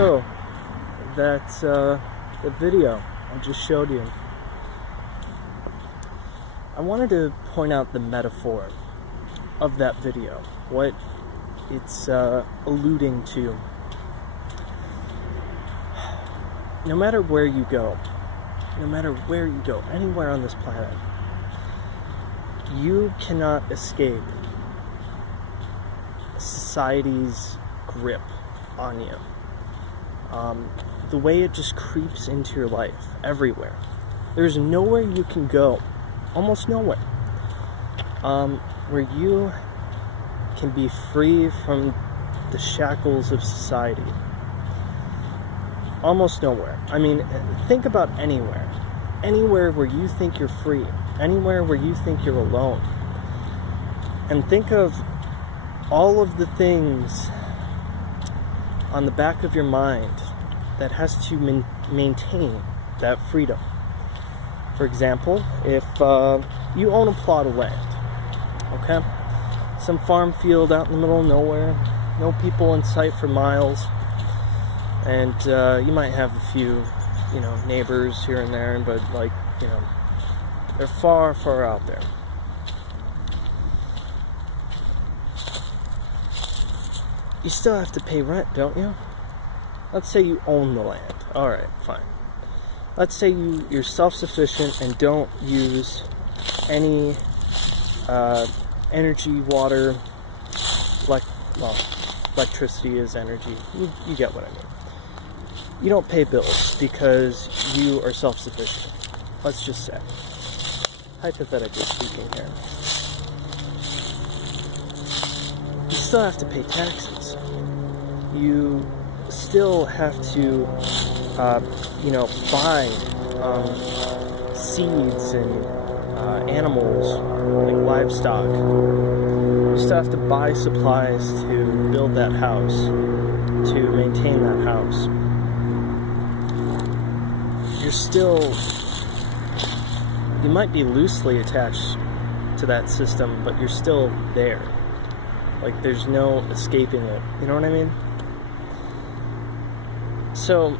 So, that's the video I just showed you. I wanted to point out the metaphor of that video, what it's alluding to. No matter where you go, anywhere on this planet, you cannot escape society's grip on you. The way it just creeps into your life everywhere. There's nowhere you can go, almost nowhere, where you can be free from the shackles of society. Almost nowhere. I mean, think about anywhere. Anywhere where you think you're free. Anywhere where you think you're alone. And think of all of the things on the back of your mind that has to maintain that freedom. For example, if you own a plot of land, okay? Some farm field out in the middle of nowhere, no people in sight for miles, and you might have a few, neighbors here and there, but they're far, far out there. You still have to pay rent, don't you? Let's say you own the land. Alright, fine. Let's say you're self-sufficient and don't use any energy, water, electricity is energy. You get what I mean. You don't pay bills because you are self-sufficient. Let's just say. Hypothetically speaking here. You still have to pay taxes. You still have to, buy seeds and animals, like livestock. You still have to buy supplies to build that house, to maintain that house. You might be loosely attached to that system, but you're still there. Like, there's no escaping it. You know what I mean? So,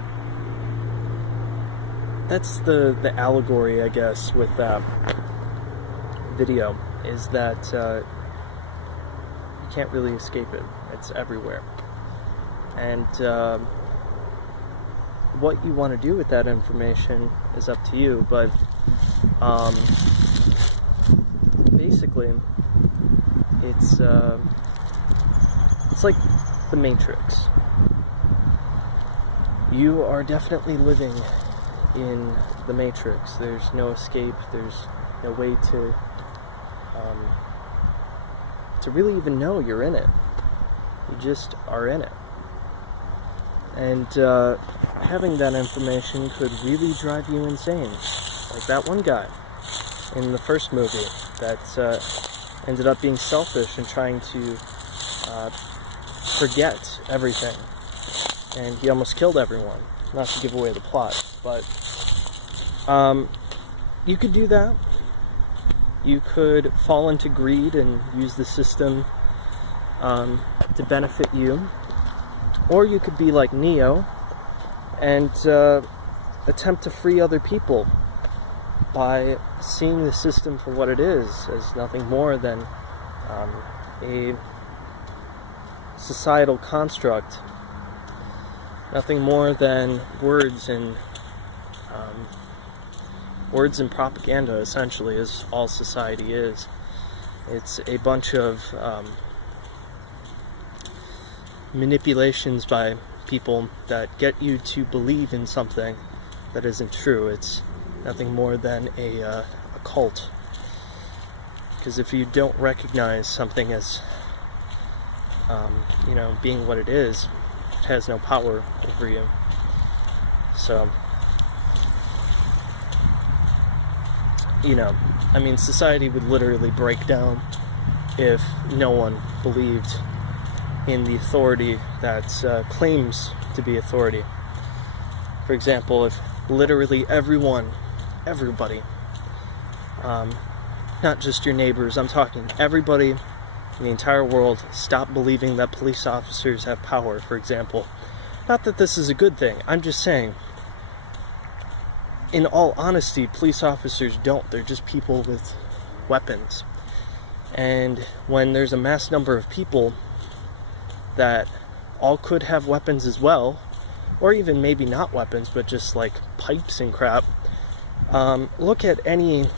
that's the allegory, I guess, with that video, is that you can't really escape it. It's everywhere. And what you want to do with that information is up to you, but basically, it's like the Matrix. You are definitely living in the Matrix. There's no escape. There's no way to really even know you're in it. You just are in it. And having that information could really drive you insane. Like that one guy in the first movie that ended up being selfish and trying to forget everything. And he almost killed everyone. Not to give away the plot, but you could do that. You could fall into greed and use the system to benefit you. Or you could be like Neo and attempt to free other people by seeing the system for what it is, as nothing more than a societal construct, nothing more than words and propaganda, essentially, is all society is. It's a bunch of manipulations by people that get you to believe in something that isn't true. It's nothing more than a cult. Because if you don't recognize something as being what it is, it has no power over you. So, society would literally break down if no one believed in the authority that claims to be authority. For example, if literally everybody, not just your neighbors, I'm talking everybody in the entire world, stop believing that police officers have power, for example. Not that this is a good thing. I'm just saying, in all honesty, police officers don't. They're just people with weapons. And when there's a mass number of people that all could have weapons as well, or even maybe not weapons, but just like pipes and crap, look at any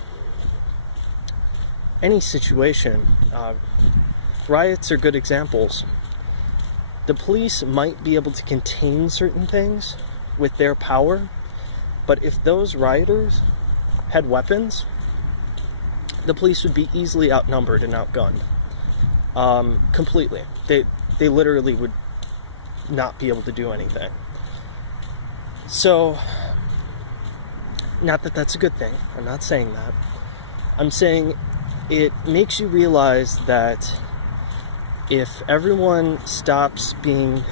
situation. Riots are good examples. The police might be able to contain certain things with their power, but if those rioters had weapons, the police would be easily outnumbered and outgunned. Completely. They literally would not be able to do anything. So, not that that's a good thing. I'm not saying that. I'm saying it makes you realize that if everyone stops being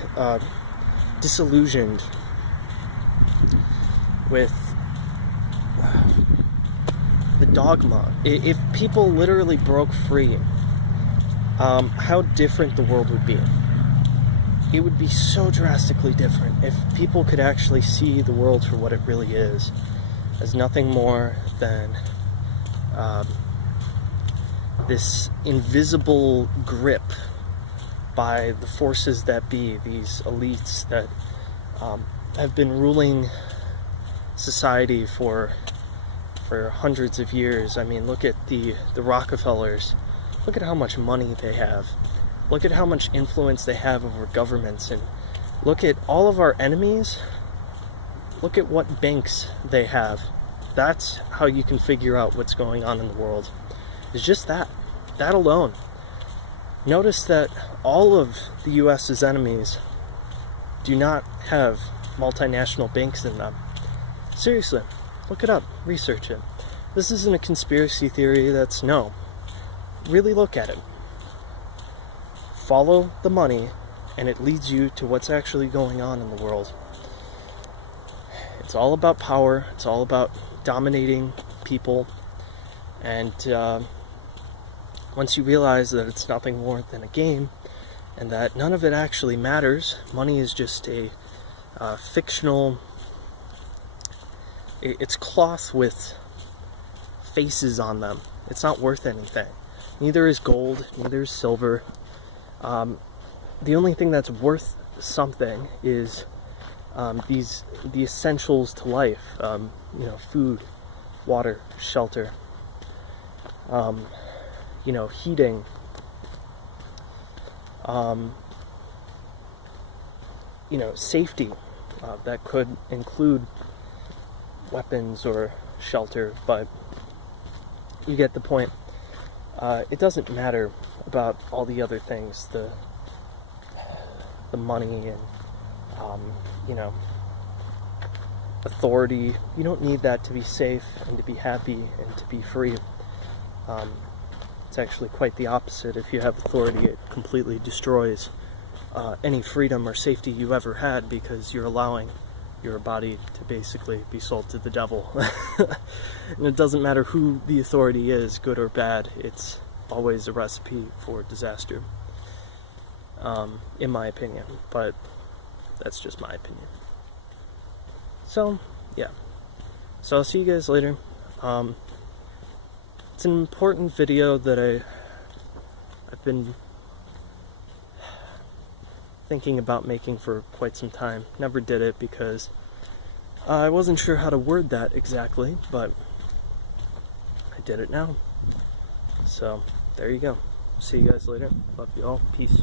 disillusioned with the dogma, if people literally broke free, how different the world would be. It would be so drastically different if people could actually see the world for what it really is, as nothing more than this invisible grip by the forces that be, these elites that have been ruling society for hundreds of years. I mean, look at the Rockefellers. Look at how much money they have. Look at how much influence they have over governments, and look at all of our enemies. Look at what banks they have. That's how you can figure out what's going on in the world. It's just that alone. Notice that all of the US's enemies do not have multinational banks in them. Seriously, look it up, research it. This isn't a conspiracy theory, no. Really look at it. Follow the money, and it leads you to what's actually going on in the world. It's all about power, it's all about dominating people, and once you realize that it's nothing more than a game, and that none of it actually matters, money is just a fictional, it's cloth with faces on them. It's not worth anything. Neither is gold, neither is silver. The only thing that's worth something is the essentials to life. Food, water, shelter, heating, safety. That could include weapons or shelter, but you get the point. It doesn't matter about all the other things, the money and authority. You don't need that to be safe and to be happy and to be free. It's actually quite the opposite. If you have authority, it completely destroys any freedom or safety you ever had, because you're allowing your body to basically be sold to the devil. And it doesn't matter who the authority is, good or bad, it's always a recipe for disaster, in my opinion, but that's just my opinion. So, yeah. So I'll see you guys later. It's an important video that I've been thinking about making for quite some time. Never did it because I wasn't sure how to word that exactly, but I did it now. So, there you go. See you guys later. Love you all. Peace.